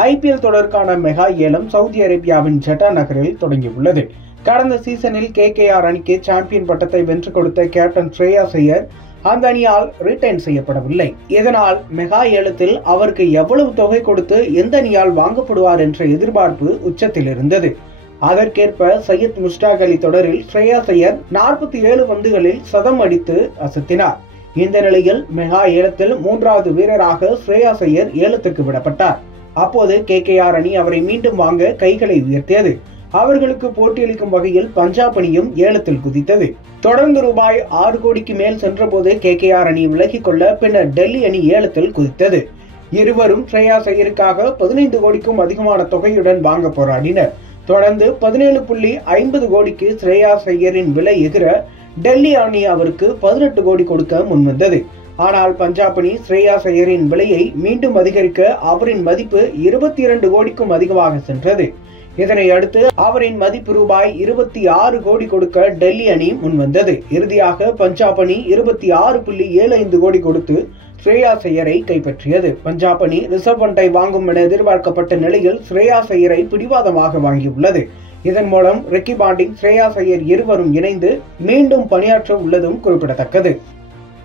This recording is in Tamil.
ஐபிஎல் தொடருக்கான மெகா ஏலம் சவுதி அரேபியாவின் ஜெட்டா நகரில் தொடங்கியுள்ளது. கடந்த சீசனில் கேகேஆர் அணிக்கு சாம்பியன் பட்டத்தை வென்று கொடுத்த கேப்டன் ஸ்ரேயாஸ் ஐயர் அந்த அணியால் ரிட்டைன் செய்யப்படவில்லை. இதனால் மெகா ஏலத்தில் அவருக்கு எவ்வளவு தொகை கொடுத்து எந்த அணியால் வாங்கப்படுவார் என்ற எதிர்பார்ப்பு உச்சத்தில் இருந்தது. அதற்கேற்ப சையத் முஷ்டாக் அலி தொடரில் ஸ்ரேயாஸ் ஐயர் 47 பந்துகளில் சதம் அடித்து அசத்தினார். இந்த நிலையில் மெகா ஏலத்தில் 3வது வீரராக ஸ்ரேயாஸ் ஐயர் ஏலத்துக்கு விடப்பட்டார். அப்போது கேகேஆர் அணி அவரை மீண்டும் வாங்க கைகளை உயர்த்தியது. அவர்களுக்கு போட்டியளிக்கும் வகையில் பஞ்சாப் அணியும் ஏலத்தில் குதித்தது. தொடர்ந்து ரூபாய் 6 கோடிக்கு மேல் சென்றபோது கேகேஆர் அணி விலகிக் கொள்ள பின்னர் டெல்லி அணி ஏலத்தில் குதித்தது. இருவரும் ஸ்ரேயாஸ் ஐயருக்காக 15 கோடிக்கும் அதிகமான தொகையுடன் வாங்க போராடினர். தொடர்ந்து 17.50 கோடிக்கு ஸ்ரேயாஸ் ஐயரின் விலை எகிர டெல்லி அணி அவருக்கு 18 கோடி கொடுக்க முன்வந்தது. ஆனால் பஞ்சாப் அணி ஸ்ரேயாஸ் ஐயரின் விலையை மீண்டும் அதிகரிக்க அவரின் மதிப்பு 22 கோடிக்கும் அதிகமாக சென்றது. இதனை அடுத்து அவரின் மதிப்பு ரூபாய் 26 கோடி கொடுக்க டெல்லி அணி முன்வந்தது. இறுதியாக பஞ்சாப் அணி 26.75 கோடி கொடுத்து ஸ்ரேயாஸ் ஐயரை கைப்பற்றியது. பஞ்சாப் அணி ரிசர்வ் பண்டை வாங்கும் என எதிர்பார்க்கப்பட்ட நிலையில் ஸ்ரேயாஸ் ஐயரை பிடிவாதமாக வாங்கியுள்ளது. இதன் மூலம் ரிக்கி பாண்டிங், ஸ்ரேயாஸ் ஐயர் இருவரும் இணைந்து மீண்டும் பணியாற்ற உள்ளதும் குறிப்பிடத்தக்கது.